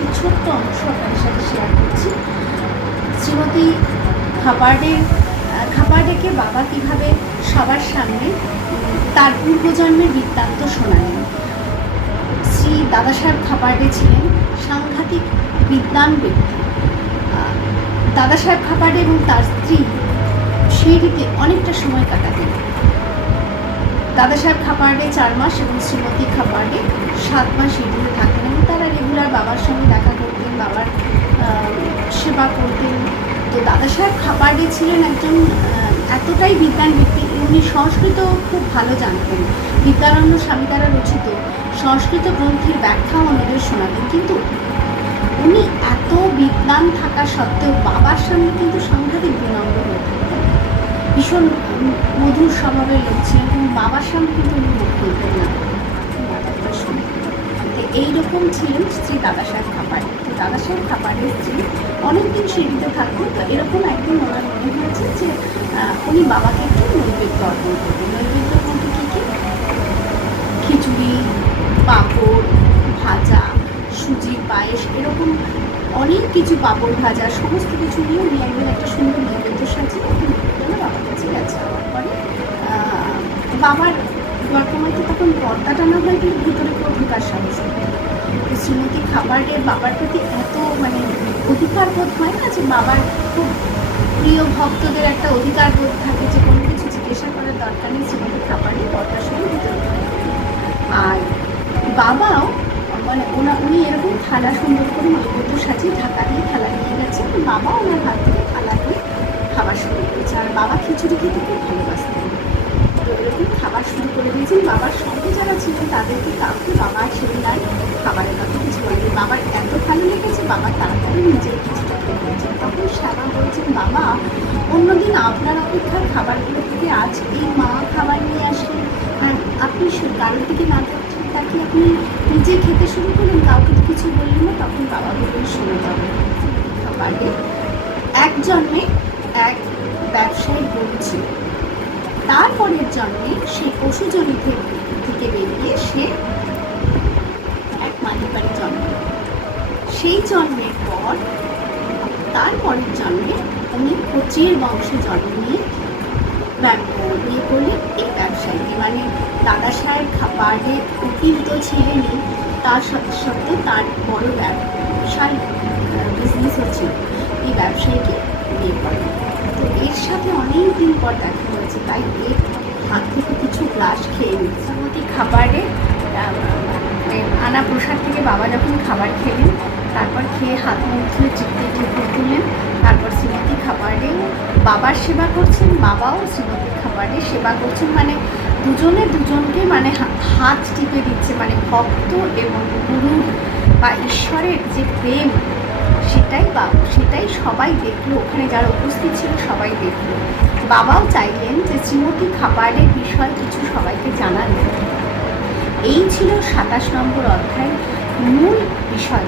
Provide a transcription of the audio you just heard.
একটি ছোট্ট অংশ আপনাদের সাথে শেয়ার করছি। শ্রীমতী খাপার্ডেকে বাবা কীভাবে সবার সামনে তার পূর্বজন্মের বৃত্তান্ত শোনালেন। শ্রী দাদা সাহেব খাপার্ডে ছিলেন সাংঘাতিক বিদ্বান ব্যক্তি। দাদা সাহেব খাপার্ডে এবং তার স্ত্রী সিঁড়িতে অনেকটা সময় কাটাতেন। দাদা সাহেব খাপার্ডে 4 মাস এবং শ্রীমতী খাপার্ডে 7 মাস সিঁড়িতে থাকতেন এবং তারা রেগুলার বাবার সঙ্গে দেখা করতেন, বাবার সেবা করতেন। তো দাদা সাহেব খাপার্ডে ছিলেন একজন এতটাই বিদ্বান ব্যক্তি, উনি সংস্কৃত খুব ভালো জানতেন। বিদ্যারণ্য স্বামী দ্বারা রচিত সংস্কৃত গ্রন্থের ব্যাখ্যা ওনাদের শোনাতেন। কিন্তু উনি এত বিদ্বান থাকা সত্ত্বেও বাবার সামনে কিন্তু সাংঘাতিক বিনম্র হয়ে থাকতেন। ভীষণ মধুর স্বভাবের লোক ছিলেন এবং বাবার সামনে কিন্তু উনি মুখ খুলতেন না, বাবাটা শুনতেন। এইরকম ছিলেন শ্রী দাদা সাহেব খাপার্ডে। তো দাদা সাহেব খাপার্ডের স্ত্রী অনেকদিন সিঁড়িতে থাকতেন। তো এরকম একদিন ওনার মনে হয়েছে যে উনি বাবাকে একটু নৈবেদ্য অর্পণ করবেন। নৈবেদ্য বলতে কী কী? খিচুড়ি, পাঁপড় ভাজা, সুজির পায়েস, এরকম অনেক কিছু, পাঁপড় ভাজা, সমস্ত কিছু নিয়ে উনি একদিন একটা সুন্দর নৈবেদ্য সাজিয়ে বাবার কাছে গেছে। আমার পরে বাবার বর্তমানে তখন পর্দা টানা হয়, কিন্তু ভিতরে কেউ ঢোকার সাহস নেই। শ্রীমতী খাপার্ডের বাবার প্রতি এত অধিকার বোধ হয় না, যে বাবার খুব প্রিয় ভক্তদের একটা অধিকার বোধ থাকে যে কোনো কিছু জিজ্ঞাসা করার দরকার নেই, শ্রীমতী খাপার্ডের পর্দার সঙ্গে ভিতরে ঢোকে। আর বাবাও উনি এরকম থালা সুন্দর করে নৈবেদ্য সাজিয়ে ঢাকা দিয়ে থালা নিয়ে গেছেন। বাবা ওনার হাত থেকে থালা দিয়ে খাবার শুরু করেছে। আর বাবা খিচুড়ি খেতে খুব ভালোবাসতেন। তো এরকম খাবার শুরু করে দিয়েছেন। বাবার সঙ্গে যারা ছিলেন তাদেরকে কাউকে বাবা সেদিন আর খাবারের কথা কিছু বলেনি। বাবার এত ভালো লেগেছে, বাবা তাড়াতাড়ি নিজের কিছুটা খেয়ে নিয়েছেন। তখন শ্যামা বলছেন, বাবা অন্যদিন আপনার অপেক্ষার খাবারগুলো থেকে আজ এই মা খাবার নিয়ে আসলেন, আর আপনি কারোর দিকে না তাকে আপনি নিজে খেতে শুরু করলেন, কাউকে তো কিছু বললেন না। তখন বাবা বললেন, শুনে যাবে খাবারে এক জন্মে এক ব্যবসায়ী গরু ছিল, তারপরের জন্মে সেই পশুজনিত থেকে বেরিয়ে সে এক মালিকারি জন্ম। সেই জন্মের পর তারপরের জন্মে উনি কচির বংশে জন্ম নিয়ে বিয়ে করলেন এই ব্যবসায়ীকে। মানে দাদা সাহেব খাপার্ডে উকিল তো ছিলেনই, তার সাথে সাথে তার বড় বিশাল বিজনেস হচ্ছে, এই ব্যবসায়ীকে বিয়ে করেন। তো এর সাথে অনেক দিন পর দেখা হয়েছে, তাই এর হাত থেকে কিছু গ্লাস খেয়ে নিচ্ছে। শ্রীমতী খাপার্ডে আনা প্রসাদ থেকে বাবা যখন খাবার খেলেন, তারপর খেয়ে হাত মুখ ধুয়ে চিপতে তুললেন। তারপর শ্রীমতী খাপার্ডেও বাবার সেবা করছেন, বাবাও শ্রীমতী খাপার্ডে সেবা করছেন। মানে দুজনে দুজনকে হাত টিপে দিচ্ছে। ভক্ত এবং গুরুর বা ঈশ্বরের যে প্রেম, সেটাই সবাই দেখলো, ওখানে যারা উপস্থিত ছিল সবাই দেখলো। বাবাও চাইলেন যে শ্রীমতী খাপার্ডের বিষয় কিছু সবাইকে জানালেন। এই ছিল 27 নম্বর অধ্যায়ের মূল বিষয়।